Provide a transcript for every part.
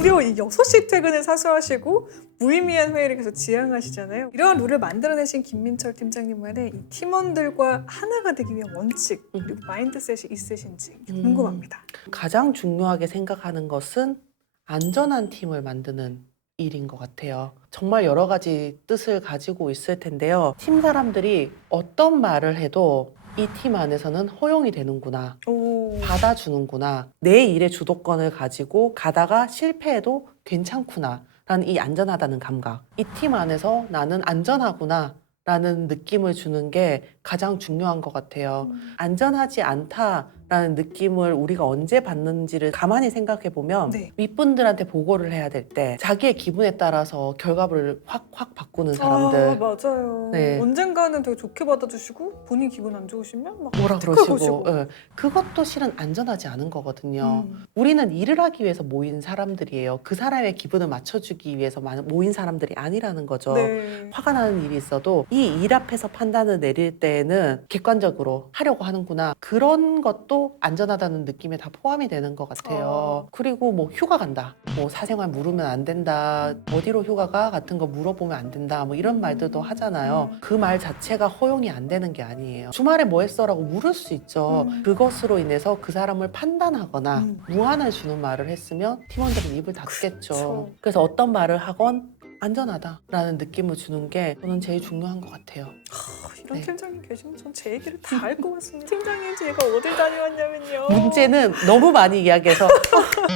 무려 이 6시 퇴근을 사수하시고 무의미한 회의를 계속 지향하시잖아요. 이러한 룰을 만들어내신 김민철 팀장님만의 이 팀원들과 하나가 되기 위한 원칙 그리고 마인드셋이 있으신지 궁금합니다. 가장 중요하게 생각하는 것은 안전한 팀을 만드는 일인 것 같아요. 정말 여러 가지 뜻을 가지고 있을 텐데요. 팀 사람들이 어떤 말을 해도 이 팀 안에서는 허용이 되는구나. 오. 받아주는구나. 내 일의 주도권을 가지고 가다가 실패해도 괜찮구나. 라는 이 안전하다는 감각. 이 팀 안에서 나는 안전하구나. 라는 느낌을 주는 게 가장 중요한 것 같아요. 안전하지 않다라는 느낌을 우리가 언제 받는지를 가만히 생각해 보면 네. 윗분들한테 보고를 해야 될 때 자기의 기분에 따라서 결과를 확 바꾸는 아, 사람들 맞아요. 네. 언젠가는 되게 좋게 받아주시고 본인 기분 안 좋으시면 막 뭐라 특허 그러시고 보시고. 예. 그것도 실은 안전하지 않은 거거든요. 음. 우리는 일을 하기 위해서 모인 사람들이에요. 그 사람의 기분을 맞춰주기 위해서 모인 사람들이 아니라는 거죠. 네. 화가 나는 일이 있어도 이 일 앞에서 판단을 내릴 때에는 객관적으로 하려고 하는구나. 그런 것도 안전하다는 느낌에 다 포함이 되는 것 같아요. 그리고 뭐 휴가 간다. 뭐 사생활 물으면 안 된다. 어디로 휴가 가? 같은 거 물어보면 안 된다. 뭐 이런 말들도 하잖아요. 그 말 자체가 허용이 안 되는 게 아니에요. 주말에 뭐 했어? 라고 물을 수 있죠. 그것으로 인해서 그 사람을 판단하거나 무안을 주는 말을 했으면 팀원들은 입을 닫겠죠. 그쵸. 그래서 어떤 말을 하건 안전하다라는 느낌을 주는 게 저는 제일 중요한 것 같아요. 이런 네. 팀장님 계시면 전 제 얘기를 다 알 것 같습니다. 팀장님 제가 어딜 다녀왔냐면요. 문제는 너무 많이 이야기해서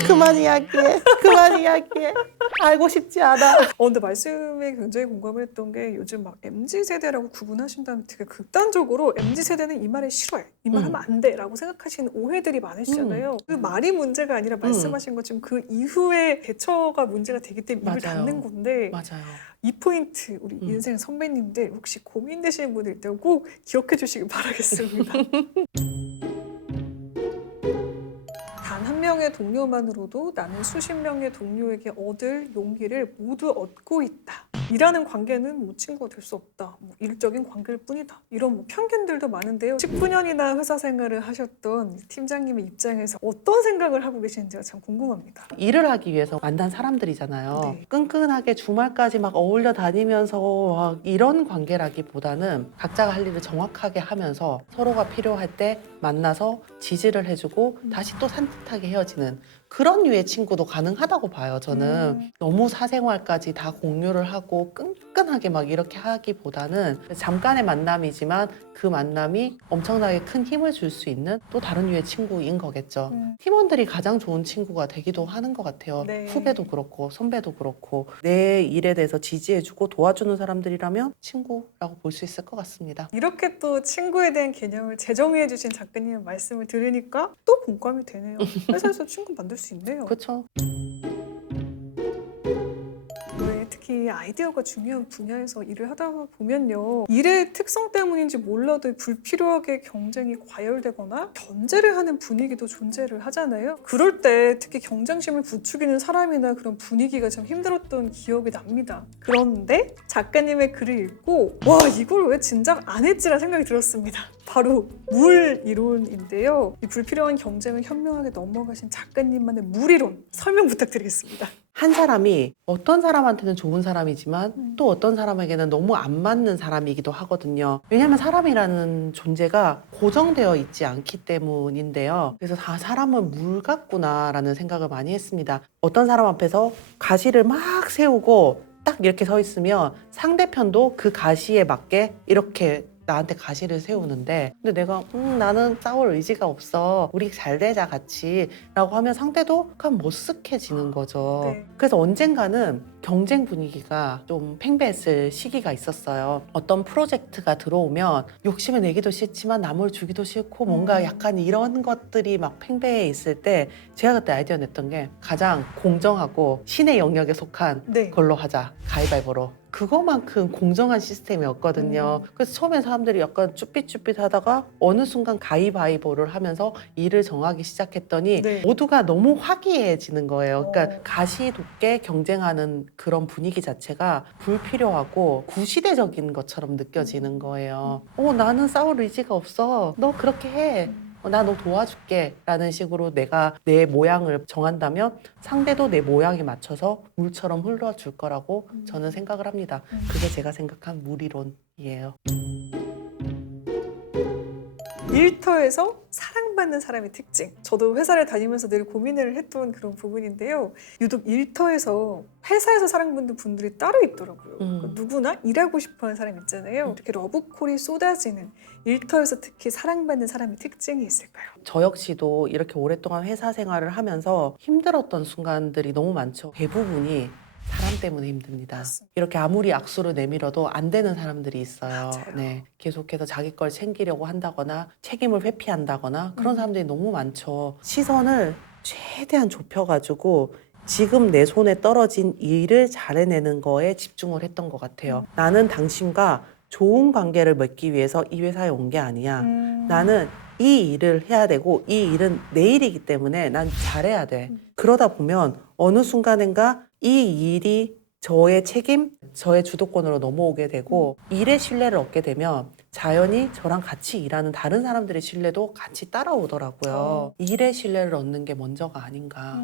그만 이야기해 알고 싶지 않아. 근데 말씀에 굉장히 공감을 했던 게 요즘 막 MZ세대라고 구분하신다면 되게 극단적으로 MZ세대는 이 말을 싫어해. 이 말 하면 안 돼. 라고 생각하시는 오해들이 많으시잖아요. 그 말이 문제가 아니라 말씀하신 것처럼 그 이후에 대처가 문제가 되기 때문에 입을 맞아요. 닫는 건데 맞아요. 이 포인트 우리 인생 선배님들 혹시 고민되시는 분들 있다면 꼭 기억해 주시길 바라겠습니다. 단 한 명의 동료만으로도 나는 수십 명의 동료에게 얻을 용기를 모두 얻고 있다. 일하는 관계는 뭐 친구가 될 수 없다. 뭐 일적인 관계일 뿐이다. 이런 뭐 편견들도 많은데요. 19년이나 회사 생활을 하셨던 팀장님의 입장에서 어떤 생각을 하고 계시는지가 참 궁금합니다. 일을 하기 위해서 만난 사람들이잖아요. 네. 끈끈하게 주말까지 막 어울려 다니면서 막 이런 관계라기보다는 각자가 할 일을 정확하게 하면서 서로가 필요할 때 만나서 지지를 해주고 다시 또 산뜻하게 헤어지는 그런 류의 친구도 가능하다고 봐요. 저는 너무 사생활까지 다 공유를 하고 끈끈하게 막 이렇게 하기보다는 잠깐의 만남이지만 그 만남이 엄청나게 큰 힘을 줄 수 있는 또 다른 류의 친구인 거겠죠. 팀원들이 가장 좋은 친구가 되기도 하는 것 같아요. 네. 후배도 그렇고 선배도 그렇고 내 일에 대해서 지지해주고 도와주는 사람들이라면 친구라고 볼 수 있을 것 같습니다. 이렇게 또 친구에 대한 개념을 재정의해 주신 작가님의 말씀을 들으니까 또 공감이 되네요. 회사에서 친구 만들 수 있네요. 그렇죠. 왜 특히 아이디어가 중요한 분야에서 일을 하다 보면요. 일의 특성 때문인지 몰라도 불필요하게 경쟁이 과열되거나 견제를 하는 분위기도 존재를 하잖아요. 그럴 때 특히 경쟁심을 부추기는 사람이나 그런 분위기가 참 힘들었던 기억이 납니다. 그런데 작가님의 글을 읽고 와 이걸 왜 진작 안 했지라는 생각이 들었습니다. 바로 물 이론인데요. 이 불필요한 경쟁을 현명하게 넘어가신 작가님만의 물 이론 설명 부탁드리겠습니다. 한 사람이 어떤 사람한테는 좋은 사람이지만 또 어떤 사람에게는 너무 안 맞는 사람이기도 하거든요. 왜냐하면 사람이라는 존재가 고정되어 있지 않기 때문인데요. 그래서 다 사람은 물 같구나라는 생각을 많이 했습니다. 어떤 사람 앞에서 가시를 막 세우고 딱 이렇게 서 있으면 상대편도 그 가시에 맞게 이렇게 나한테 가시를 세우는데 근데 내가 나는 싸울 의지가 없어 우리 잘 되자 같이 라고 하면 상대도 약간 머쓱해지는 거죠. 네. 그래서 언젠가는 경쟁 분위기가 좀 팽배했을 시기가 있었어요. 어떤 프로젝트가 들어오면 욕심을 내기도 싫지만 남을 주기도 싫고 뭔가 약간 이런 것들이 막 팽배해 있을 때 제가 그때 아이디어 냈던 게 가장 공정하고 신의 영역에 속한 네. 걸로 하자. 가위바위보로. 그거만큼 공정한 시스템이었거든요. 그래서 처음에 사람들이 약간 쭈삣쭈삣 하다가 어느 순간 가위바위보를 하면서 일을 정하기 시작했더니 네. 모두가 너무 화기애애해지는 거예요. 그러니까 가시 돋게 경쟁하는 그런 분위기 자체가 불필요하고 구시대적인 것처럼 느껴지는 거예요. 나는 싸울 의지가 없어. 너 그렇게 해. 나 너 도와줄게 라는 식으로 내가 내 모양을 정한다면 상대도 내 모양에 맞춰서 물처럼 흘러줄 거라고 저는 생각을 합니다. 그게 제가 생각한 무리론이에요. 일터에서 사랑받는 사람의 특징. 저도 회사를 다니면서 늘 고민을 했던 그런 부분인데요. 유독 일터에서 회사에서 사랑받는 분들이 따로 있더라고요. 그러니까 누구나 일하고 싶어하는 사람 있잖아요. 이렇게 러브콜이 쏟아지는 일터에서 특히 사랑받는 사람의 특징이 있을까요? 저 역시도 이렇게 오랫동안 회사 생활을 하면서 힘들었던 순간들이 너무 많죠. 대부분이 사람 때문에 힘듭니다. 맞습니다. 이렇게 아무리 악수를 내밀어도 안 되는 사람들이 있어요. 맞아요. 네, 계속해서 자기 걸 챙기려고 한다거나 책임을 회피한다거나 그런 사람들이 너무 많죠. 시선을 최대한 좁혀가지고 지금 내 손에 떨어진 일을 잘해내는 거에 집중을 했던 것 같아요. 나는 당신과 좋은 관계를 맺기 위해서 이 회사에 온 게 아니야. 나는 이 일을 해야 되고 이 일은 내 일이기 때문에 난 잘해야 돼. 그러다 보면 어느 순간인가 이 일이 저의 책임, 저의 주도권으로 넘어오게 되고 일의 신뢰를 얻게 되면 자연히 저랑 같이 일하는 다른 사람들의 신뢰도 같이 따라오더라고요. 일의 신뢰를 얻는 게 먼저가 아닌가.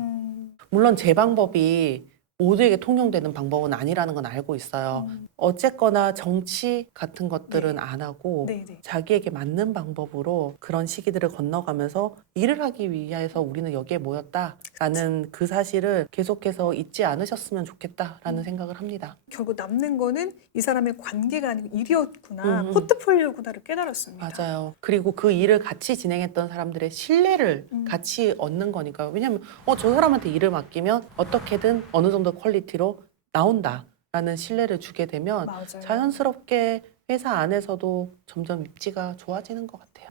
물론 제 방법이 모두에게 통용되는 방법은 아니라는 건 알고 있어요. 어쨌거나 정치 같은 것들은 네. 안 하고 네네. 자기에게 맞는 방법으로 그런 시기들을 건너가면서 일을 하기 위해서 우리는 여기에 모였다라는 그 사실을 계속해서 잊지 않으셨으면 좋겠다라는 생각을 합니다. 결국 남는 거는 이 사람의 관계가 아니고 일이었구나, 음. 포트폴리오구나를 깨달았습니다. 맞아요. 그리고 그 일을 같이 진행했던 사람들의 신뢰를 음. 같이 얻는 거니까요. 왜냐하면 저 사람한테 일을 맡기면 어떻게든 어느 정도 퀄리티로 나온다라는 신뢰를 주게 되면 맞아요. 자연스럽게 회사 안에서도 점점 입지가 좋아지는 것 같아요.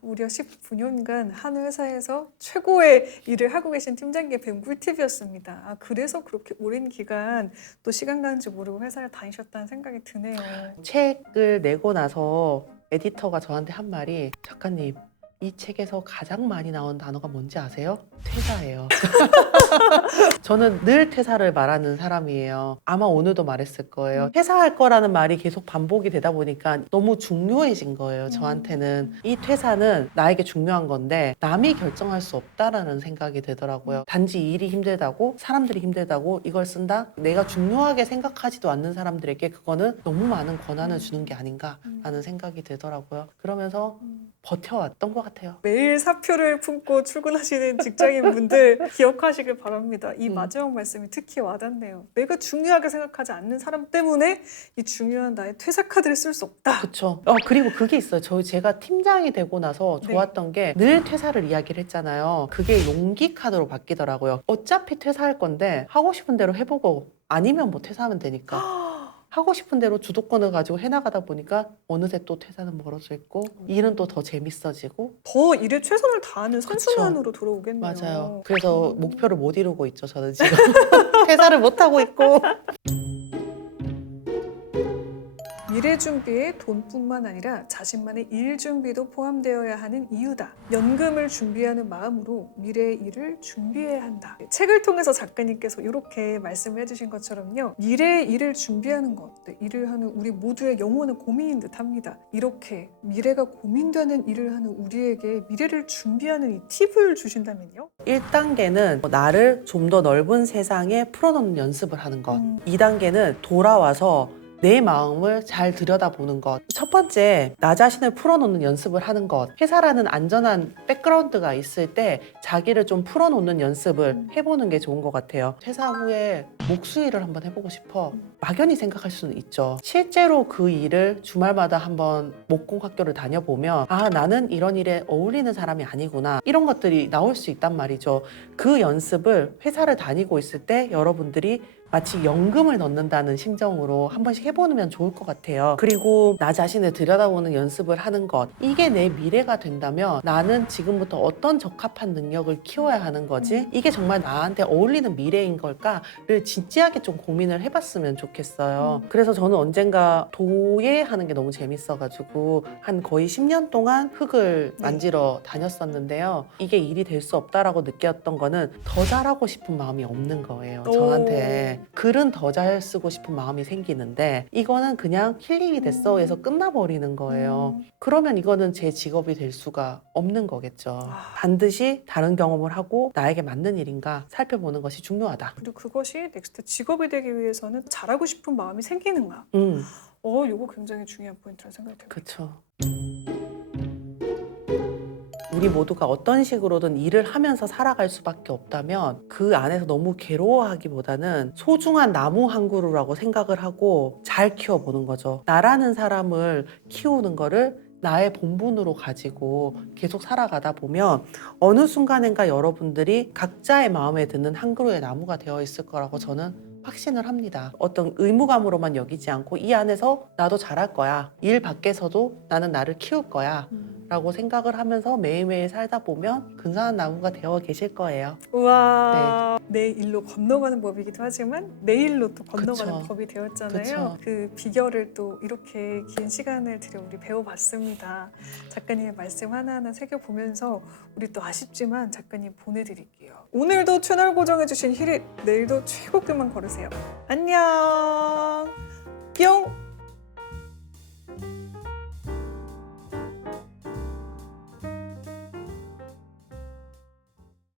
무려 19년간 한 회사에서 최고의 일을 하고 계신 팀장님께 배운 꿀팁이었습니다. 그래서 그렇게 오랜 기간 또 시간 가는 줄 모르고 회사를 다니셨다는 생각이 드네요. 책을 내고 나서 에디터가 저한테 한 말이 작가님 이 책에서 가장 많이 나온 단어가 뭔지 아세요? 퇴사예요. 저는 늘 퇴사를 말하는 사람이에요. 아마 오늘도 말했을 거예요. 퇴사할 거라는 말이 계속 반복이 되다 보니까 너무 중요해진 거예요. 저한테는. 이 퇴사는 나에게 중요한 건데 남이 결정할 수 없다라는 생각이 들더라고요. 단지 일이 힘들다고 사람들이 힘들다고 이걸 쓴다? 내가 중요하게 생각하지도 않는 사람들에게 그거는 너무 많은 권한을 주는 게 아닌가라는 생각이 들더라고요. 그러면서 버텨왔던 것 같아요. 매일 사표를 품고 출근하시는 직장인분들 기억하시길 바랍니다. 이 마지막 말씀이 특히 와닿네요. 내가 중요하게 생각하지 않는 사람 때문에 이 중요한 나의 퇴사 카드를 쓸 수 없다. 그렇죠. 그리고 그게 있어요. 제가 팀장이 되고 나서 좋았던 게 늘 퇴사를 이야기를 했잖아요. 그게 용기 카드로 바뀌더라고요. 어차피 퇴사할 건데 하고 싶은 대로 해보고 아니면 뭐 퇴사하면 되니까. 하고 싶은 대로 주도권을 가지고 해나가다 보니까 어느새 또 퇴사는 멀어져 있고 일은 또 더 재밌어지고. 더 일에 최선을 다하는 그쵸. 선순환으로 돌아오겠네요. 맞아요. 그래서 목표를 못 이루고 있죠. 저는 지금 퇴사를 못 하고 있고. 미래 준비에 돈뿐만 아니라 자신만의 일 준비도 포함되어야 하는 이유다. 연금을 준비하는 마음으로 미래의 일을 준비해야 한다. 책을 통해서 작가님께서 이렇게 말씀을 해주신 것처럼요. 미래의 일을 준비하는 것, 일을 하는 우리 모두의 영원한 고민인 듯합니다. 이렇게 미래가 고민되는 일을 하는 우리에게 미래를 준비하는 이 팁을 주신다면요? 1단계는 나를 좀 더 넓은 세상에 풀어놓는 연습을 하는 것. 2단계는 돌아와서 내 마음을 잘 들여다보는 것. 첫 번째, 나 자신을 풀어놓는 연습을 하는 것. 회사라는 안전한 백그라운드가 있을 때 자기를 좀 풀어놓는 연습을 해보는 게 좋은 것 같아요. 퇴사 후에 목수일을 한번 해보고 싶어. 막연히 생각할 수는 있죠. 실제로 그 일을 주말마다 한번 목공학교를 다녀보면 나는 이런 일에 어울리는 사람이 아니구나. 이런 것들이 나올 수 있단 말이죠. 그 연습을 회사를 다니고 있을 때 여러분들이 마치 연금을 넣는다는 심정으로 한 번씩 해보면 좋을 것 같아요. 그리고 나 자신을 들여다보는 연습을 하는 것. 이게 내 미래가 된다면 나는 지금부터 어떤 적합한 능력을 키워야 하는 거지? 이게 정말 나한테 어울리는 미래인 걸까를 진지하게 좀 고민을 해봤으면 좋겠어요. 그래서 저는 언젠가 도예하는 게 너무 재밌어가지고 한 거의 10년 동안 흙을 만지러 다녔었는데요. 이게 일이 될 수 없다라고 느꼈던 거는 더 잘하고 싶은 마음이 없는 거예요. 저한테. 때 글은 더 잘 쓰고 싶은 마음이 생기는데 이거는 그냥 힐링이 됐어 해서 끝나버리는 거예요. 그러면 이거는 제 직업이 될 수가 없는 거겠죠. 반드시 다른 경험을 하고 나에게 맞는 일인가 살펴보는 것이 중요하다. 그리고 그것이 넥스트 직업이 되기 위해서는 잘하고 싶은 마음이 생기는가. 이거 굉장히 중요한 포인트라는 생각이 들어요. 그렇죠. 우리 모두가 어떤 식으로든 일을 하면서 살아갈 수밖에 없다면 그 안에서 너무 괴로워하기보다는 소중한 나무 한 그루라고 생각을 하고 잘 키워보는 거죠. 나라는 사람을 키우는 거를 나의 본분으로 가지고 계속 살아가다 보면 어느 순간인가 여러분들이 각자의 마음에 드는 한 그루의 나무가 되어 있을 거라고 저는 확신을 합니다. 어떤 의무감으로만 여기지 않고 이 안에서 나도 잘할 거야. 일 밖에서도 나는 나를 키울 거야. 라고 생각을 하면서 매일매일 살다 보면 근사한 나무가 되어 계실 거예요. 우와, 내 일로 건너가는 법이기도 하지만 내 일로 또 건너가는 그쵸. 법이 되었잖아요. 그쵸. 그 비결을 또 이렇게 긴 시간을 들여 우리 배워봤습니다. 작가님의 말씀 하나하나 새겨보면서 우리 또 아쉽지만 작가님 보내드릴게요. 오늘도 채널 고정해주신 히릿, 내일도 최고급만 걸으세요. 안녕. 뿅.